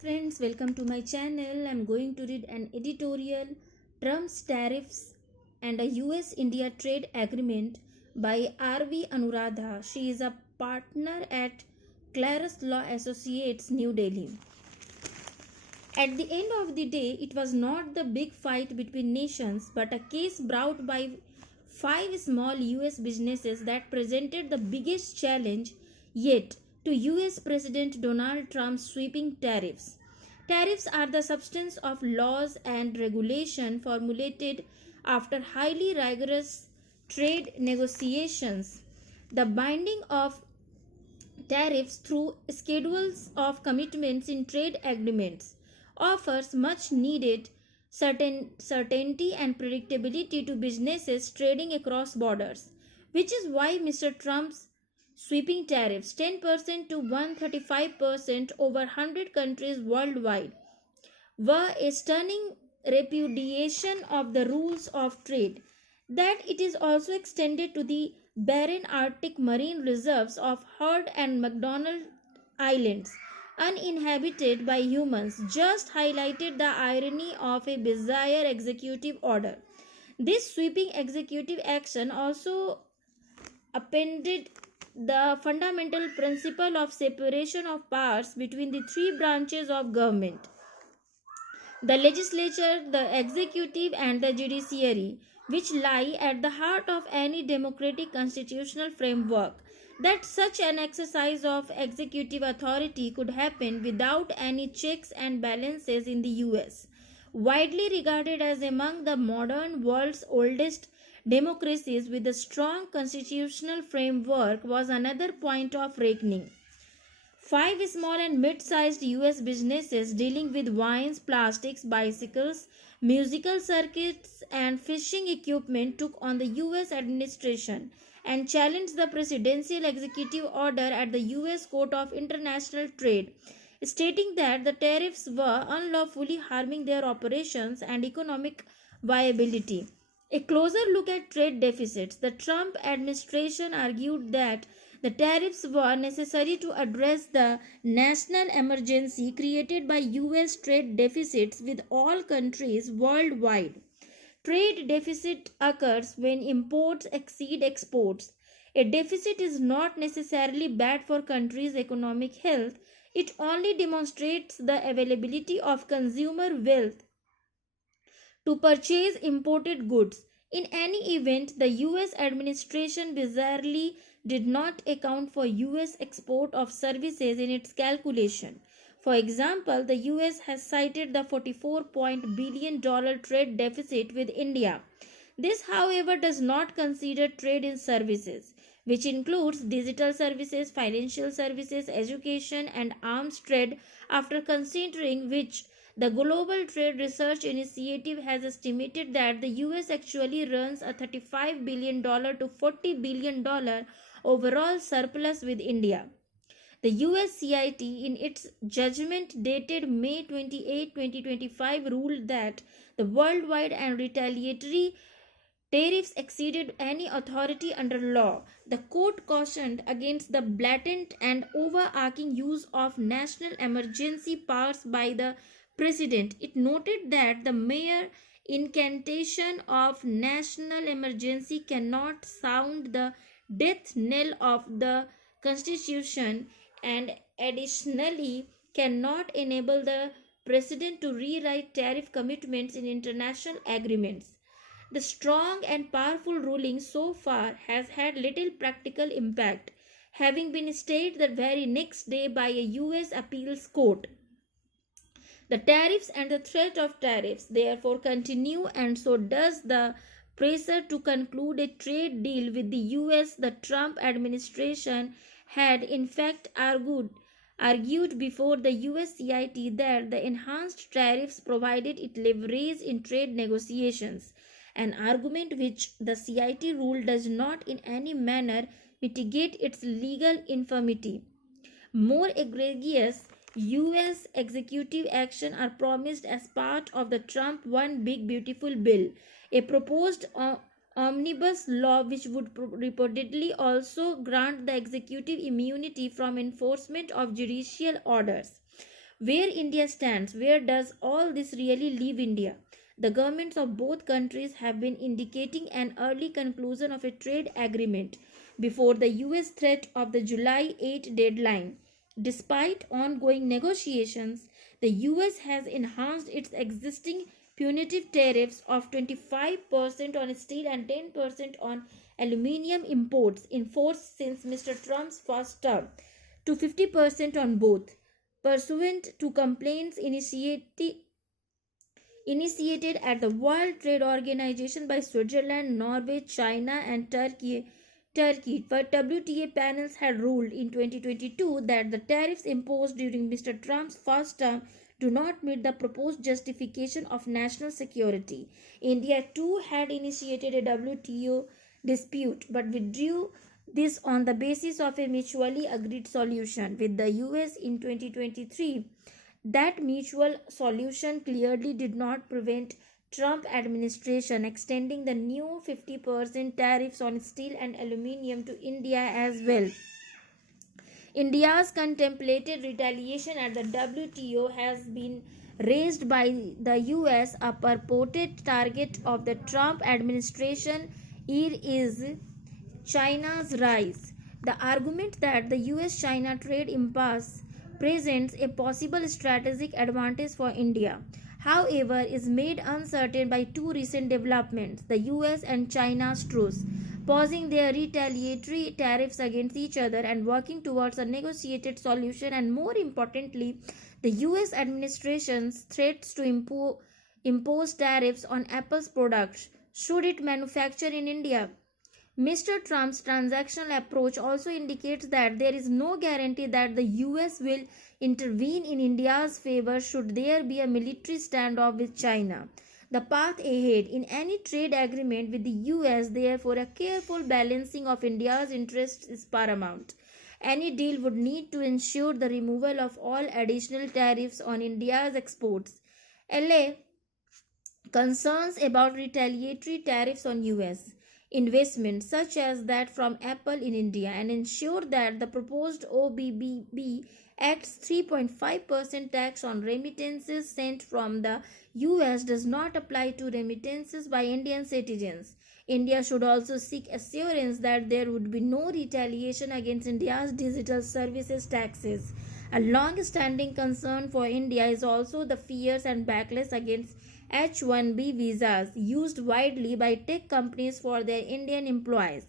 friends, welcome to my channel. I'm going to read an editorial, Trump's Tariffs and a US India Trade Agreement by R.V. Anuradha. She is a partner at Claris Law Associates, New Delhi. At the end of the day, it was not the big fight between nations but a case brought by five small US businesses that presented the biggest challenge yet to US President Donald Trump's sweeping tariffs. Tariffs are the substance of laws and regulation formulated after highly rigorous trade negotiations. The binding of tariffs through schedules of commitments in trade agreements offers much needed certainty and predictability to businesses trading across borders, which is why Mr. Trump's sweeping tariffs 10% to 135% over 100 countries worldwide were a stunning repudiation of the rules of trade. That it is also extended to the barren Arctic marine reserves of Heard and McDonald Islands, uninhabited by humans, just highlighted the irony of a bizarre executive order. This sweeping executive action also appended the fundamental principle of separation of powers between the three branches of government: the legislature, the executive, and the judiciary, which lie at the heart of any democratic constitutional framework. That such an exercise of executive authority could happen without any checks and balances in the US, widely regarded as among the modern world's oldest democracies with a strong constitutional framework, was another point of reckoning. Five small and mid sized US businesses dealing with wines, plastics, bicycles, musical circuits, and fishing equipment took on the US administration and challenged the presidential executive order at the US Court of International Trade, stating that the tariffs were unlawfully harming their operations and economic viability. A closer look at trade deficits. The Trump administration argued that the tariffs were necessary to address the national emergency created by US trade deficits with all countries worldwide. Trade deficit occurs when imports exceed exports. A deficit is not necessarily bad for countries' economic health. It only demonstrates the availability of consumer wealth to purchase imported goods. In any event, the US administration bizarrely did not account for US export of services in its calculation. For example, the US has cited the $44 billion trade deficit with India. This, however, does not consider trade in services, which includes digital services, financial services, education, and arms trade, after considering which the Global Trade Research Initiative has estimated that the US actually runs a $35 billion to $40 billion overall surplus with India. The USCIT, in its judgment dated May 28, 2025, ruled that the worldwide and retaliatory tariffs exceeded any authority under law. The court cautioned against the blatant and overarching use of national emergency powers by the president. It noted that the mere incantation of national emergency cannot sound the death knell of the Constitution, and additionally cannot enable the president to rewrite tariff commitments in international agreements. The strong and powerful ruling so far has had little practical impact, having been stayed the very next day by a US appeals court. The tariffs and the threat of tariffs therefore continue, and so does the pressure to conclude a trade deal with the US. The Trump administration had in fact argued before the USCIT that the enhanced tariffs provided it leverage in trade negotiations, an argument which the CIT rule does not in any manner mitigate its legal infirmity. More egregious US executive action are promised as part of the Trump One Big Beautiful Bill, a proposed omnibus law which would reportedly also grant the executive immunity from enforcement of judicial orders. Where India stands, where does all this really leave India? The governments of both countries have been indicating an early conclusion of a trade agreement before the US threat of the July 8 deadline. Despite ongoing negotiations, the US has enhanced its existing punitive tariffs of 25% on steel and 10% on aluminium imports in force since Mr. Trump's first term to 50% on both. Pursuant to complaints initiated at the World Trade Organization by Switzerland, Norway, China, and Turkey, but WTA panels had ruled in 2022 that the tariffs imposed during Mr. Trump's first term do not meet the proposed justification of national security. India too had initiated a WTO dispute but withdrew this on the basis of a mutually agreed solution with the US in 2023. That mutual solution clearly did not prevent Trump administration extending the new 50% tariffs on steel and aluminium to India as well. India's contemplated retaliation at the WTO has been raised by the US. A purported target of the Trump administration is China's rise. The argument that the US China trade impasse presents a possible strategic advantage for India, however, is made uncertain by two recent developments: the US and China's truce, pausing their retaliatory tariffs against each other and working towards a negotiated solution, and more importantly, the US administration's threats to impose tariffs on Apple's products should it manufacture in India. Mr. Trump's transactional approach also indicates that there is no guarantee that the US will intervene in India's favor should there be a military standoff with China. The path ahead in any trade agreement with the US, therefore, a careful balancing of India's interests is paramount. Any deal would need to ensure the removal of all additional tariffs on India's exports. LA concerns about retaliatory tariffs on US investments such as that from Apple in India and ensure that the proposed OBBB Act's 3.5% tax on remittances sent from the US does not apply to remittances by Indian citizens. India should also seek assurance that there would be no retaliation against India's digital services taxes. A long-standing concern for India is also the fears and backlash against H-1B visas used widely by tech companies for their Indian employees.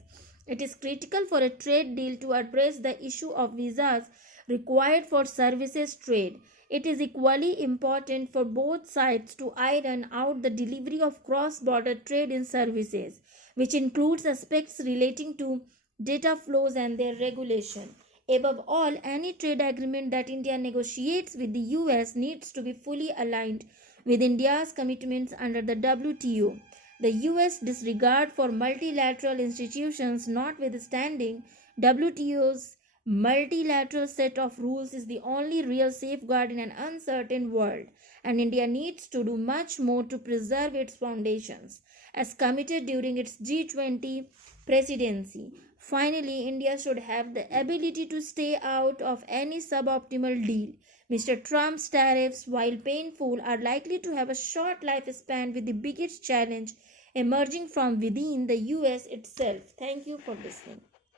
It is critical for a trade deal to address the issue of visas required for services trade. It is equally important for both sides to iron out the delivery of cross-border trade in services, which includes aspects relating to data flows and their regulation. Above all, any trade agreement that India negotiates with the US needs to be fully aligned with India's commitments under the WTO. The US disregard for multilateral institutions notwithstanding, WTO's multilateral set of rules is the only real safeguard in an uncertain world, and India needs to do much more to preserve its foundations, as committed during its G20 presidency. Finally, India should have the ability to stay out of any suboptimal deal. Mr. Trump's tariffs, while painful, are likely to have a short lifespan, with the biggest challenge emerging from within the US itself. Thank you for listening.